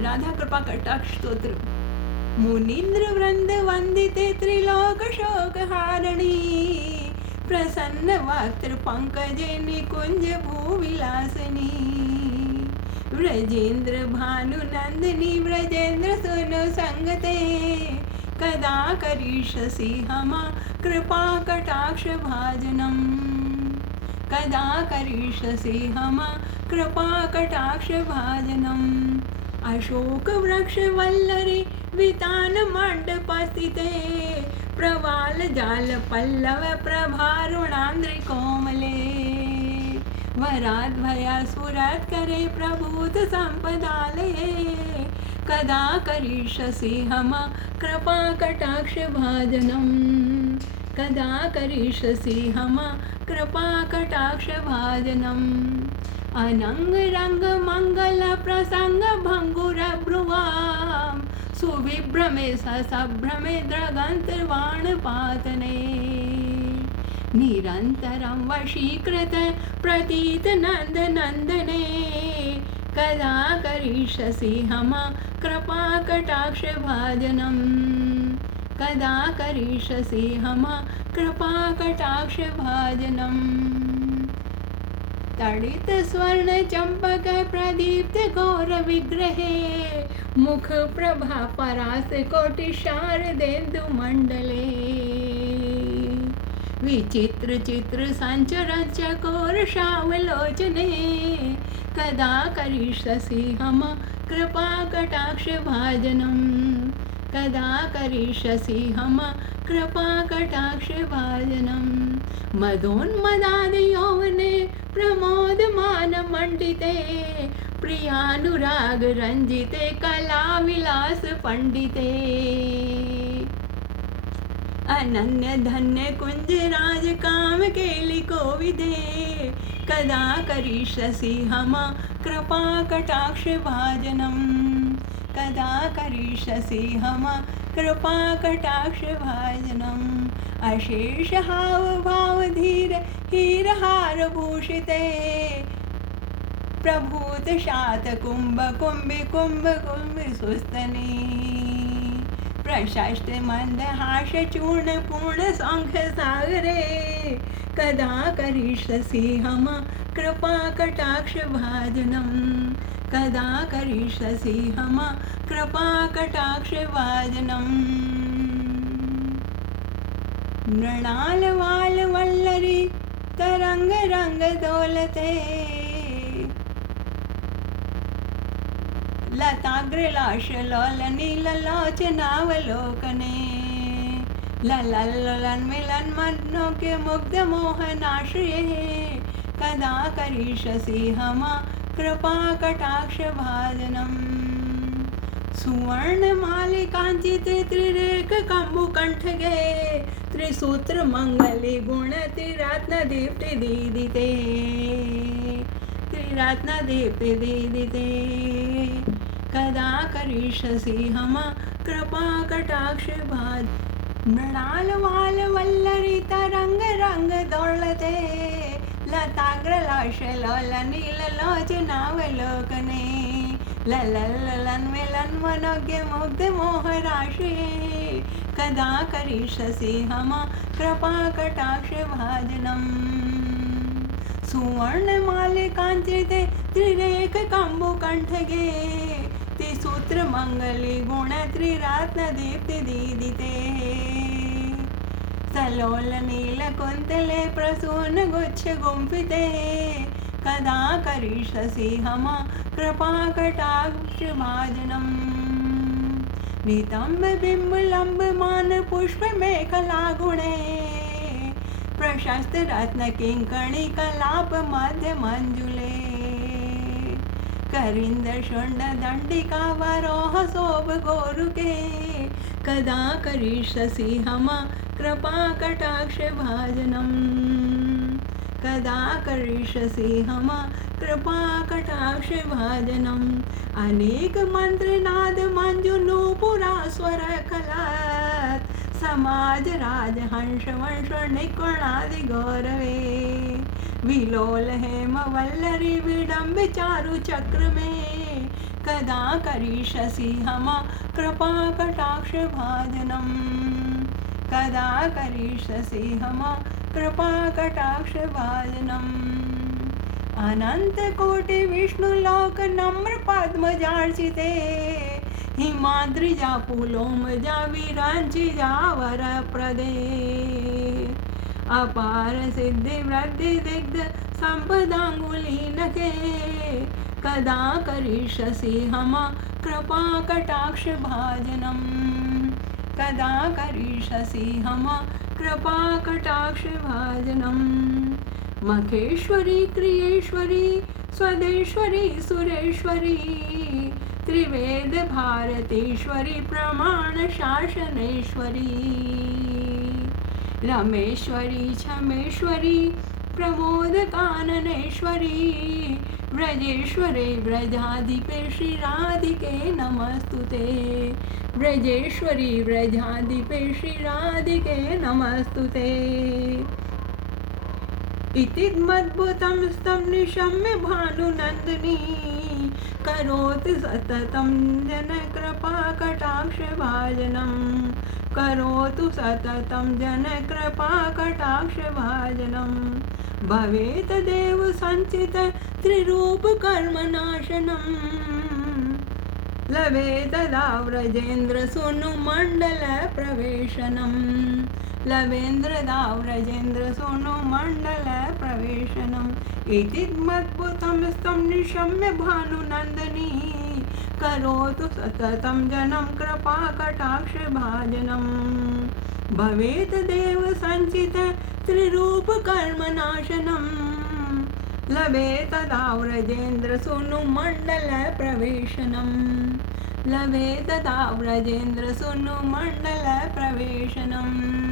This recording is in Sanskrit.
राधा कृपा कटाक्ष स्तोत्र। मुनीन्द्र वृंद वंदिते त्रिलोक शोक हारिणी, प्रसन्न वक्त्र पंकजे निकुंज भूविलासिनी, व्रजेन्द्र भानु नंदिनी व्रजेन्द्र सुनु संगते, कदा करिष्यसि हमा कृपा कटाक्ष भाजनम, कदा करिष्यसि हमा कृपा कटाक्ष भाजनम। अशोक वृक्ष वल्लरी वितान मंडपस्थिते, प्रवाल जाल पल्लव प्रभारुणान्द्रि कोमले, वराद्भया सुरत करे प्रभूत संपदालये, कदा करिष्यसि हमा कृपा कटाक्ष भाजनम, कदा करिष्यसि हमा कृपा कटाक्ष भाजनम। अनंग रंग मंगल प्रसंग भंगुर ब्रुवाम, सुविभ्रमे ससभ्रमे द्रगंतर्वाण पातने, निरंतरं वशीकृत प्रतीत नंद नंदने, कदा करिष्यसि हमा कृपा कटाक्ष भाजनम, कदा करिष्यसि हमा कृपा कटाक्ष भाजनम। तड़ित स्वर्ण चंपक प्रदीप्त घोर विग्रहे, मुख प्रभा परास कोटि शारदेन्दु मंडले, विचित्र चित्र संचर चकोर श्यामलोचने, कदा करिष्यसि हमा कृपा कटाक्ष भाजनम, कदा करिष्यसि हमा कृपा कटाक्ष भाजनम। मदोन्मदाद यौवने प्रमोद मान मंडिते, प्रियानुराग रंजिते कला विलास पंडिते, अनन्य धन्य कुंज राज काम केलि कोविदे, कदा करिष्यसि हमा कृपा कटाक्ष भाजनम, कदा करिष्यसि हमा कृपा कटाक्ष भाजनम। अशेष हाव भाव धीर हीर हार भूषिते, प्रभूत शात कुंभ कुंभ कुंभ कुंभ सुस्तनी, प्रशस्त मंद हास चूर्ण पूर्ण शंख सागरे, कदा करिष्यसि हमा कृपा कटाक्ष भाजनम, कदा करिष्यसि हमा कृपा कटाक्ष भाजनम। मृणाल वाल वल्लरी तरंग रंग दौलते, लताग्रलाश लोलनी ललोचनावलोकने, ललन मिलन मनो के मुग्ध मोहनाश्रये, कदा करिष्यसि हमा कृपा कटाक्ष भाजनम। सुवर्ण मालिकांचित त्रिरेख कंबु कंठ गे, त्रिसूत्र मंगली गुण त्रिरत्न दीप्ति दीदिते, त्रिरत्न दीप्ति दीदिते, कदा करिष्यसि हमा कृपा कटाक्ष भाज। मृणाल वाल वल्लरी तरंग रंग दौलते, लताग्रलाश लोलनी ललोचनावलोकने, ललन मिलन मनोज्ञ मुग्ध मोहराशे, कदा करिष्यसि हमा कृपा कटाक्ष भाजनम। सुवर्ण मालिकांचिते त्रिरेख कंबु कंठ गे, त्रिसूत्र मंगली गुण त्रिरत्न दीप्ति दीदिते, सलोल नील कुंतले प्रसून गुच्छ गुंफिते, कदा करिष्यसि हमा कृपा कटाक्ष भाजनम। नितंब बिंब लंब मान पुष्प मेखला गुणे, प्रशस्त रत्न किंकणी कलाप मध्य मंजुले, करिंद शुंड दंडिका वरोह शोभ गोरुके, कदा करिष्यसि हमा कृपा कटाक्ष भाजनम, कदा करिष्यसि हमा कृपा कटाक्ष भाजनम। अनेक मंत्र नाद मंजु नूपुरा स्वर कलात, समाज राज हंस वंश निकुणादि गौरवे, विलोल हेम वल्लरी विडम्ब चारु चक्र में, कदा करिष्यसि मम कृपाकटाक्षभाजनम् कदा करिष्यसि मम कृपाकटाक्षभाजनम् अनन्तकोटि विष्णुलोक नम्र पद्मजार्चिते हिमाद्रिजा पुलोमजा विरञ्चिजा वरप्रदे अपार सिद्धि वृद्धि दिग्ध संपदाङ्गुलीनके कदा करिष्यसि मम कृपाकटाक्षभाजनम् कदा करिष्यसि मम कृपाकटाक्षभाजनम् मखेश्वरी क्रियेश्वरी स्वदेश्वरी सुरेश्वरी त्रिवेद भारतेश्वरी प्रमाण शासनेश्वरी रमेश्वरी क्षमेश्वरी प्रमोद काननेश्वरी व्रजेश्वरे व्रजाधिपे श्रीराधिके नमस्तुते व्रजेश्वरी व्रजाधिपे श्रीराधिके नमस्तुते इति मद्भुतं स्तं निशम्य भानुनन्दिनी करोति सततं जनकृपाकटाक्षभाजनं करोतु सततं जनकृपाकटाक्षभाजनं भवेत् देव सञ्चित त्रिरूपकर्मनाशनं लभेत तदा व्रजेन्द्र सुनुमण्डल प्रवेशनम् लवेन्द्रदा व्रजेन्द्र सोनुमण्डल प्रवेशनम् इति मद्भुतं स्तं निशम्य भानुनन्दिनी करोतु सततं जनं कृपाकटाक्षभाजनं भवेत् देव सञ्चित त्रिरूपकर्मनाशनं लभेत् तदा व्रजेन्द्र सोनुमण्डल प्रवेशनम् लभेत् तदा व्रजेन्द्र सोनुमण्डल प्रवेशनम्।